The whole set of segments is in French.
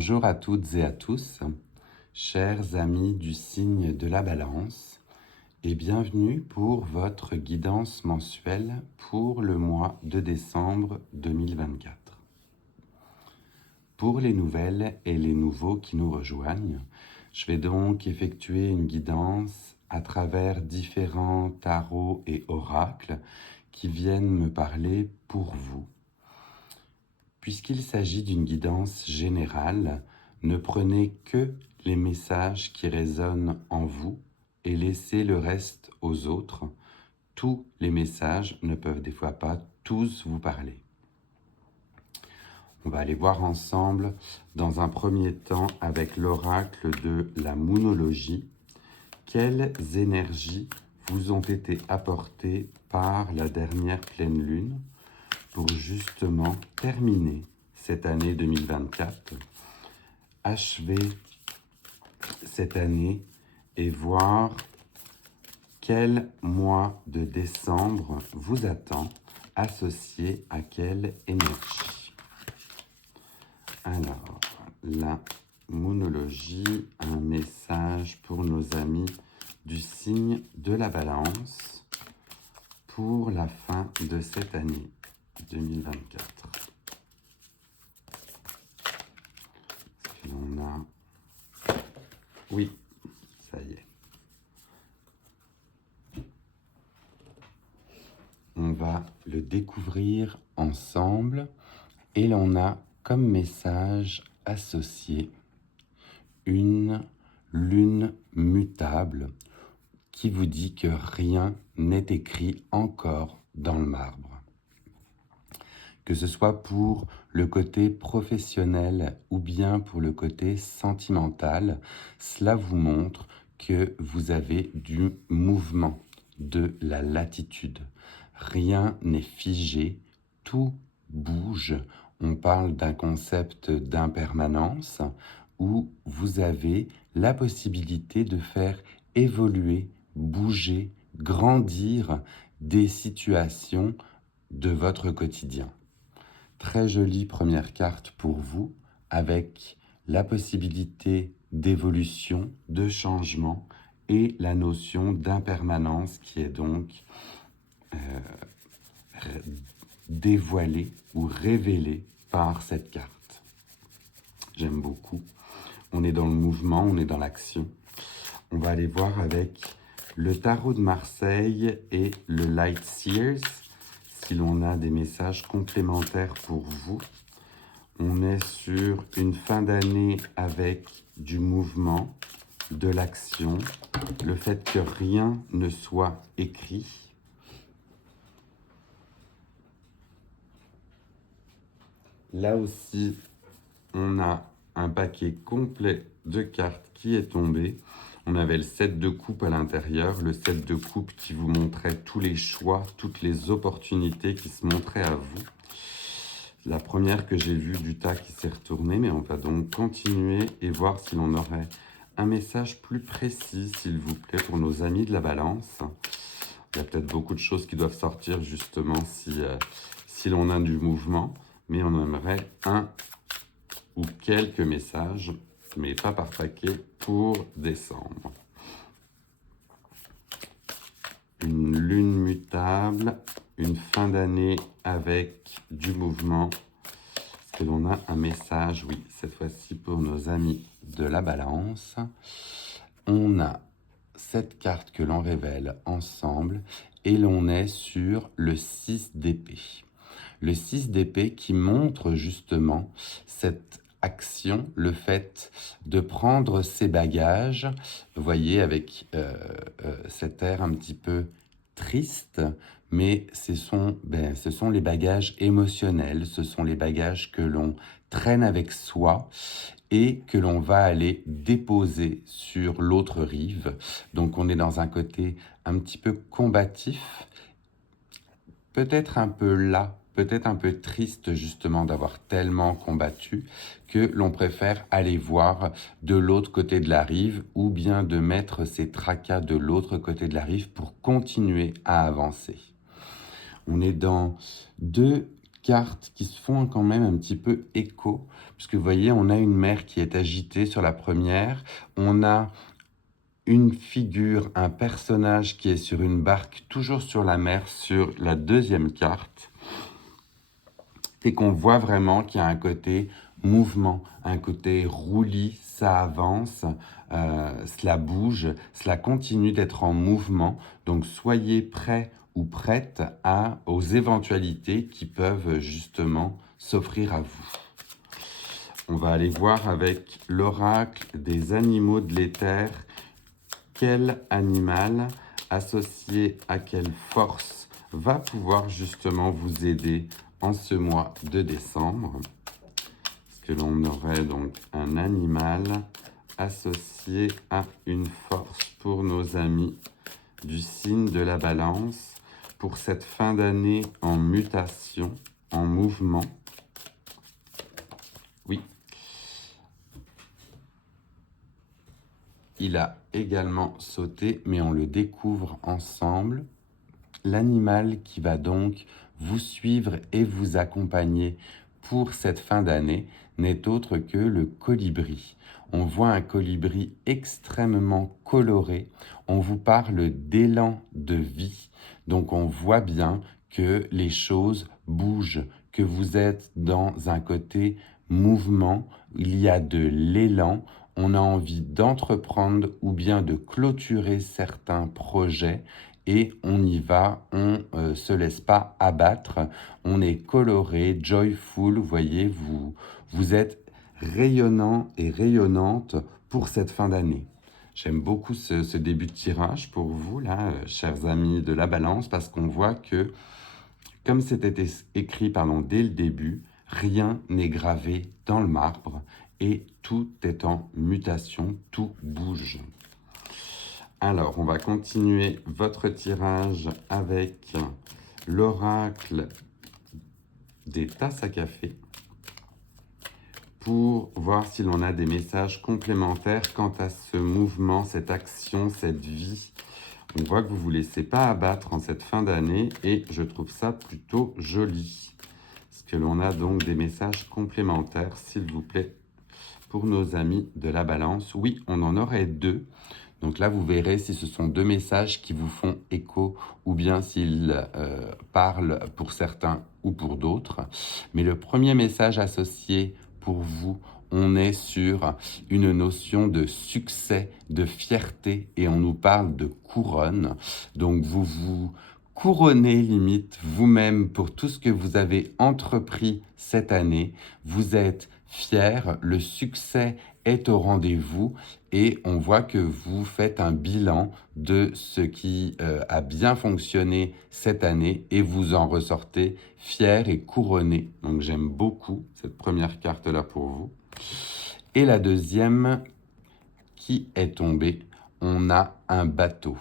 Bonjour à toutes et à tous, chers amis du signe de la Balance, et bienvenue pour votre guidance mensuelle pour le mois de décembre 2024. Pour les nouvelles et les nouveaux qui nous rejoignent, je vais donc effectuer une guidance à travers différents tarots et oracles qui viennent me parler pour vous. Puisqu'il s'agit d'une guidance générale, ne prenez que les messages qui résonnent en vous et laissez le reste aux autres. Tous les messages ne peuvent des fois pas tous vous parler. On va aller voir ensemble dans un premier temps avec l'oracle de la moonologie quelles énergies vous ont été apportées par la dernière pleine lune pour justement terminer cette année 2024, achever cette année et voir quel mois de décembre vous attend associé à quelle énergie. Alors, la moonologie, un message pour nos amis du signe de la Balance pour la fin de cette année 2024. Est-ce qu'on a... Oui, ça y est. On va le découvrir ensemble et l'on a comme message associé une lune mutable qui vous dit que rien n'est écrit encore dans le marbre. Que ce soit pour le côté professionnel ou bien pour le côté sentimental, cela vous montre que vous avez du mouvement, de la latitude. Rien n'est figé, tout bouge. On parle d'un concept d'impermanence où vous avez la possibilité de faire évoluer, bouger, grandir des situations de votre quotidien. Très jolie première carte pour vous, avec la possibilité d'évolution, de changement et la notion d'impermanence qui est donc dévoilée ou révélée par cette carte. J'aime beaucoup. On est dans le mouvement, on est dans l'action. On va aller voir avec le tarot de Marseille et le Light Seers. Si l'on a des messages complémentaires pour vous, on est sur une fin d'année avec du mouvement, de l'action, le fait que rien ne soit écrit. Là aussi, on a un paquet complet de cartes qui est tombé. On avait le 7 de coupe à l'intérieur, le 7 de coupe qui vous montrait tous les choix, toutes les opportunités qui se montraient à vous. La première que j'ai vue du tas qui s'est retournée, mais on va donc continuer et voir si l'on aurait un message plus précis, s'il vous plaît, pour nos amis de la Balance. Il y a peut-être beaucoup de choses qui doivent sortir justement si l'on a du mouvement, mais on aimerait un ou quelques messages, mais pas par paquet, pour décembre. Une lune mutable, une fin d'année avec du mouvement. Est-ce que l'on a un message? Oui, cette fois-ci pour nos amis de la Balance. On a cette carte que l'on révèle ensemble et l'on est sur le 6 d'épée. Le 6 d'épée qui montre justement cette action, le fait de prendre ses bagages, vous voyez, avec cet air un petit peu triste, mais ce sont les bagages émotionnels, ce sont les bagages que l'on traîne avec soi et que l'on va aller déposer sur l'autre rive. Donc on est dans un côté un petit peu combatif, peut-être un peu las, peut-être un peu triste justement d'avoir tellement combattu que l'on préfère aller voir de l'autre côté de la rive ou bien de mettre ses tracas de l'autre côté de la rive pour continuer à avancer. On est dans deux cartes qui se font quand même un petit peu écho, puisque vous voyez, on a une mer qui est agitée sur la première, on a une figure, un personnage qui est sur une barque, toujours sur la mer, sur la deuxième carte, et qu'on voit vraiment qu'il y a un côté mouvement, un côté roulis, ça avance, cela bouge, cela continue d'être en mouvement. Donc soyez prêts ou prêtes aux éventualités qui peuvent justement s'offrir à vous. On va aller voir avec l'oracle des animaux de l'éther, quel animal associé à quelle force va pouvoir justement vous aider en ce mois de décembre. Parce que l'on aurait donc un animal associé à une force pour nos amis du signe de la balance pour cette fin d'année en mutation, en mouvement. Oui. Il a également sauté, mais on le découvre ensemble. L'animal qui va donc vous suivre et vous accompagner pour cette fin d'année n'est autre que le colibri. On voit un colibri extrêmement coloré. On vous parle d'élan de vie. Donc on voit bien que les choses bougent, que vous êtes dans un côté mouvement. Il y a de l'élan. On a envie d'entreprendre ou bien de clôturer certains projets. Et on y va, on ne se laisse pas abattre, on est coloré, joyful, vous voyez, vous êtes rayonnant et rayonnante pour cette fin d'année. J'aime beaucoup ce début de tirage pour vous, là, chers amis de la balance, parce qu'on voit que, comme c'était écrit dès le début, rien n'est gravé dans le marbre et tout est en mutation, tout bouge. Alors, on va continuer votre tirage avec l'oracle des tasses à café pour voir si l'on a des messages complémentaires quant à ce mouvement, cette action, cette vie. On voit que vous ne vous laissez pas abattre en cette fin d'année et je trouve ça plutôt joli. Parce que l'on a donc des messages complémentaires, s'il vous plaît, pour nos amis de la balance. Oui, on en aurait deux. Donc là, vous verrez si ce sont deux messages qui vous font écho ou bien s'ils parlent pour certains ou pour d'autres. Mais le premier message associé pour vous, on est sur une notion de succès, de fierté et on nous parle de couronne. Donc vous vous couronnez limite vous-même pour tout ce que vous avez entrepris cette année. Vous êtes fier, le succès est au rendez-vous et on voit que vous faites un bilan de ce qui a bien fonctionné cette année et vous en ressortez fier et couronné. Donc j'aime beaucoup cette première carte-là pour vous. Et la deuxième qui est tombée, on a un bateau.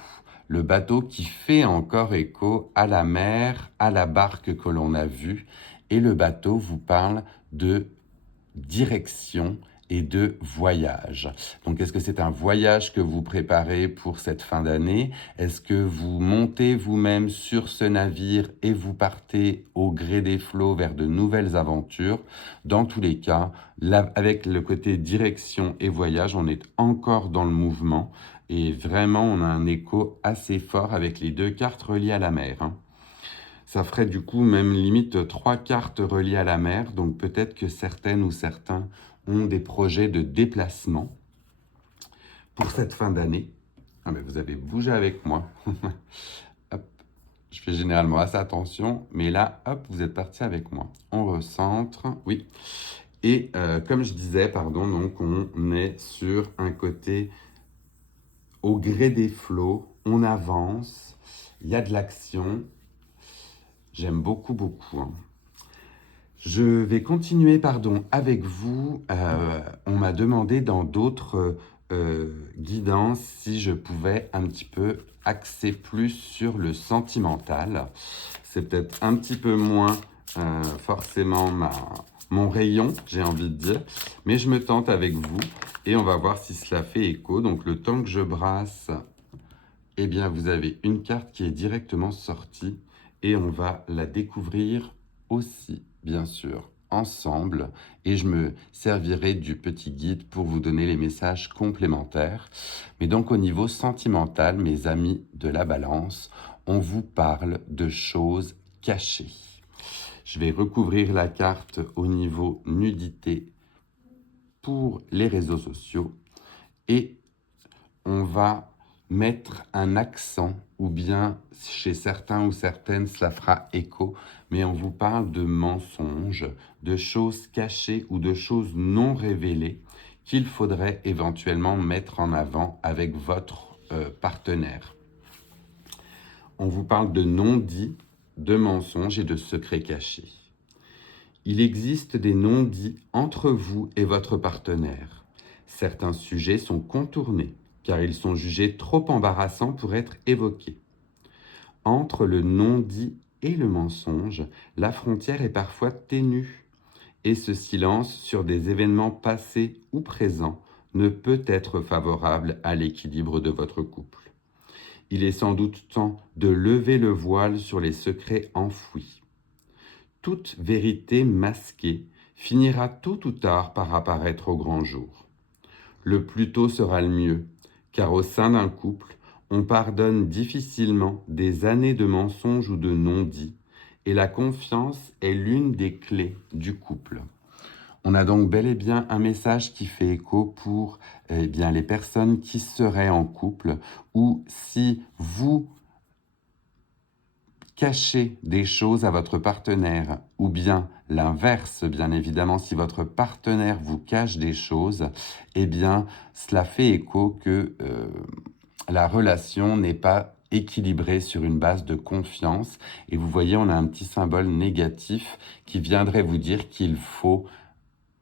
Le bateau qui fait encore écho à la mer, à la barque que l'on a vue. Et le bateau vous parle de direction et de voyage. Donc, est-ce que c'est un voyage que vous préparez pour cette fin d'année? Est-ce que vous montez vous-même sur ce navire et vous partez au gré des flots vers de nouvelles aventures? Dans tous les cas, là, avec le côté direction et voyage, on est encore dans le mouvement et vraiment, on a un écho assez fort avec les deux cartes reliées à la mer, hein. Ça ferait du coup même limite 3 cartes reliées à la mer. Donc peut-être que certaines ou certains ont des projets de déplacement pour cette fin d'année. Ah mais vous avez bougé avec moi. Hop. Je fais généralement assez attention, mais là, hop, vous êtes parti avec moi. On recentre, oui. Et comme je disais, donc on est sur un côté au gré des flots, on avance, il y a de l'action. J'aime beaucoup, beaucoup, hein. Je vais continuer, avec vous. On m'a demandé dans d'autres guidances si je pouvais un petit peu axer plus sur le sentimental. C'est peut-être un petit peu moins forcément mon rayon, j'ai envie de dire, mais je me tente avec vous et on va voir si cela fait écho. Donc le temps que je brasse, eh bien vous avez une carte qui est directement sortie et on va la découvrir aussi. bien sûr, ensemble et je me servirai du petit guide pour vous donner les messages complémentaires. Mais donc au niveau sentimental, mes amis de la balance, on vous parle de choses cachées. Je vais recouvrir la carte au niveau nudité pour les réseaux sociaux et on va mettre un accent, ou bien chez certains ou certaines, cela fera écho, mais on vous parle de mensonges, de choses cachées ou de choses non révélées qu'il faudrait éventuellement mettre en avant avec votre partenaire. On vous parle de non-dits, de mensonges et de secrets cachés. Il existe des non-dits entre vous et votre partenaire. Certains sujets sont contournés, car ils sont jugés trop embarrassants pour être évoqués. Entre le non-dit et le mensonge, la frontière est parfois ténue, et ce silence sur des événements passés ou présents ne peut être favorable à l'équilibre de votre couple. Il est sans doute temps de lever le voile sur les secrets enfouis. Toute vérité masquée finira tôt ou tard par apparaître au grand jour. Le plus tôt sera le mieux, car au sein d'un couple, on pardonne difficilement des années de mensonges ou de non-dits, et la confiance est l'une des clés du couple. On a donc bel et bien un message qui fait écho pour les personnes qui seraient en couple, ou si vous cachez des choses à votre partenaire, ou bien l'inverse, bien évidemment, si votre partenaire vous cache des choses, eh bien, cela fait écho que la relation n'est pas équilibrée sur une base de confiance. Et vous voyez, on a un petit symbole négatif qui viendrait vous dire qu'il faut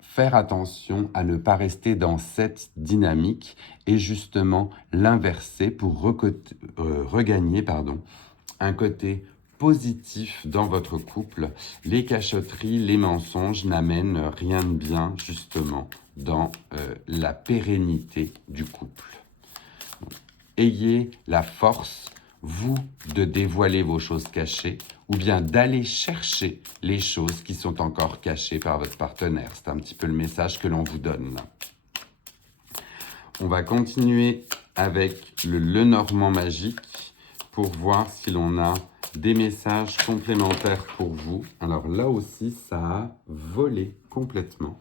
faire attention à ne pas rester dans cette dynamique et justement l'inverser pour regagner un côté positif dans votre couple. Les cachotteries, les mensonges n'amènent rien de bien justement dans la pérennité du couple. Donc, ayez la force, vous, de dévoiler vos choses cachées ou bien d'aller chercher les choses qui sont encore cachées par votre partenaire. C'est un petit peu le message que l'on vous donne là. On va continuer avec le Lenormand magique pour voir si l'on a des messages complémentaires pour vous. Alors là aussi, ça a volé complètement.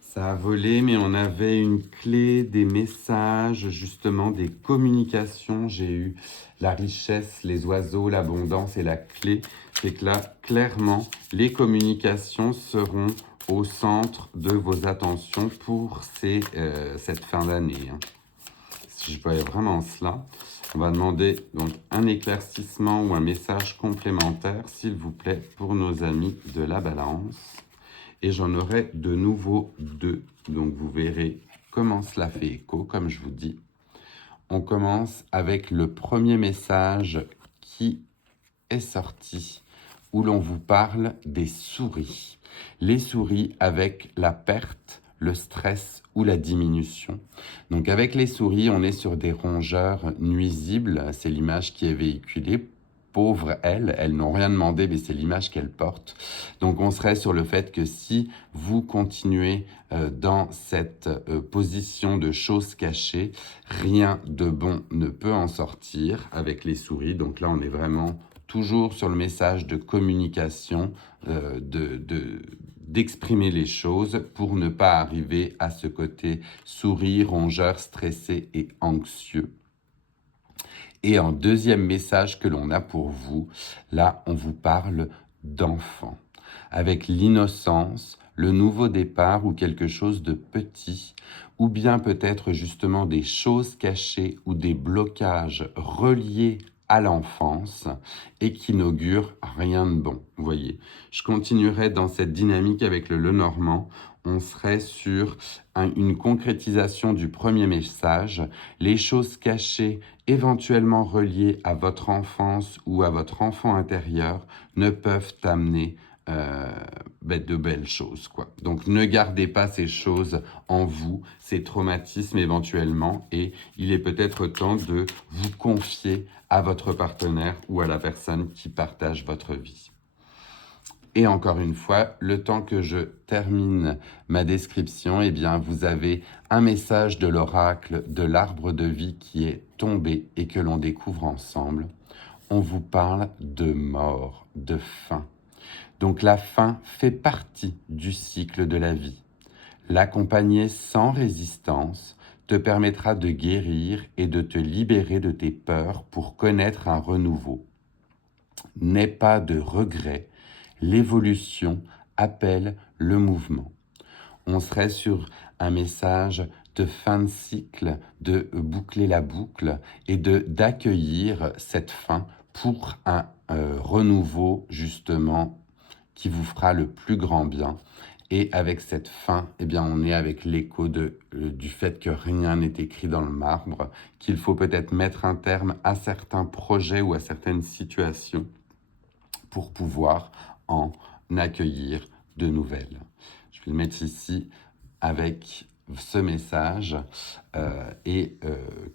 Ça a volé, mais on avait une clé, des messages, justement, des communications. J'ai eu la richesse, les oiseaux, l'abondance et la clé. C'est que là, clairement, les communications seront au centre de vos attentions pour cette fin d'année. Si je voyais vraiment cela, on va demander donc un éclaircissement ou un message complémentaire, s'il vous plaît, pour nos amis de la balance. Et j'en aurai de nouveau 2. Donc vous verrez comment cela fait écho, comme je vous dis. On commence avec le premier message qui est sorti, où l'on vous parle des souris. Les souris avec la perte, le stress ou la diminution. Donc avec les souris, on est sur des rongeurs nuisibles. C'est l'image qui est véhiculée. Pauvres elles n'ont rien demandé, mais c'est l'image qu'elles portent. Donc on serait sur le fait que si vous continuez dans cette position de choses cachées, rien de bon ne peut en sortir avec les souris. Donc là, on est vraiment toujours sur le message de communication, d'exprimer les choses pour ne pas arriver à ce côté souris, rongeur, stressé et anxieux. Et en deuxième message que l'on a pour vous, là, on vous parle d'enfant, avec l'innocence, le nouveau départ ou quelque chose de petit, ou bien peut-être justement des choses cachées ou des blocages reliés à l'enfance et qui n'augurent rien de bon. Vous voyez, je continuerai dans cette dynamique avec le Lenormand. On serait sur une concrétisation du premier message, les choses cachées éventuellement reliées à votre enfance ou à votre enfant intérieur ne peuvent amener de belles choses, quoi. Donc, ne gardez pas ces choses en vous, ces traumatismes éventuellement, et il est peut-être temps de vous confier à votre partenaire ou à la personne qui partage votre vie. Et encore une fois, le temps que je termine ma description, eh bien, vous avez un message de l'oracle de l'arbre de vie qui est tombé et que l'on découvre ensemble. On vous parle de mort, de fin. Donc la fin fait partie du cycle de la vie. L'accompagner sans résistance te permettra de guérir et de te libérer de tes peurs pour connaître un renouveau. N'aie pas de regrets, l'évolution appelle le mouvement. On serait sur un message de fin de cycle, de boucler la boucle et d'accueillir cette fin pour un renouveau justement qui vous fera le plus grand bien. Et avec cette fin, eh bien, on est avec l'écho du fait que rien n'est écrit dans le marbre, qu'il faut peut-être mettre un terme à certains projets ou à certaines situations pour pouvoir en accueillir de nouvelles. Je vais le mettre ici avec ce message et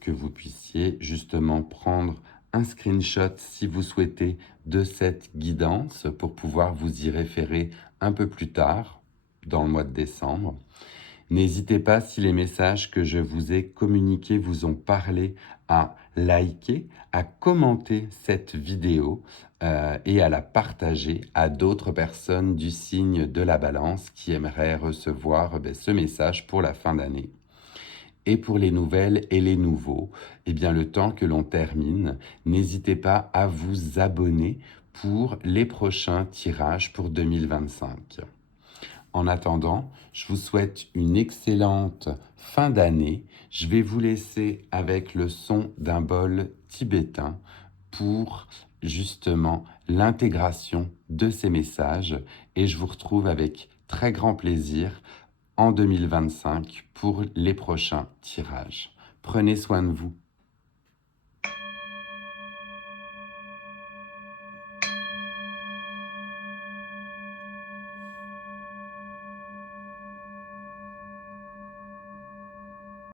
que vous puissiez justement prendre un screenshot si vous souhaitez de cette guidance pour pouvoir vous y référer un peu plus tard dans le mois de décembre. N'hésitez pas, si les messages que je vous ai communiqués vous ont parlé, à liker, à commenter cette vidéo et à la partager à d'autres personnes du signe de la Balance qui aimeraient recevoir ce message pour la fin d'année. Et pour les nouvelles et les nouveaux, eh bien, le temps que l'on termine, n'hésitez pas à vous abonner pour les prochains tirages pour 2025. En attendant, je vous souhaite une excellente fin d'année. Je vais vous laisser avec le son d'un bol tibétain pour justement l'intégration de ces messages et je vous retrouve avec très grand plaisir en 2025 pour les prochains tirages. Prenez soin de vous.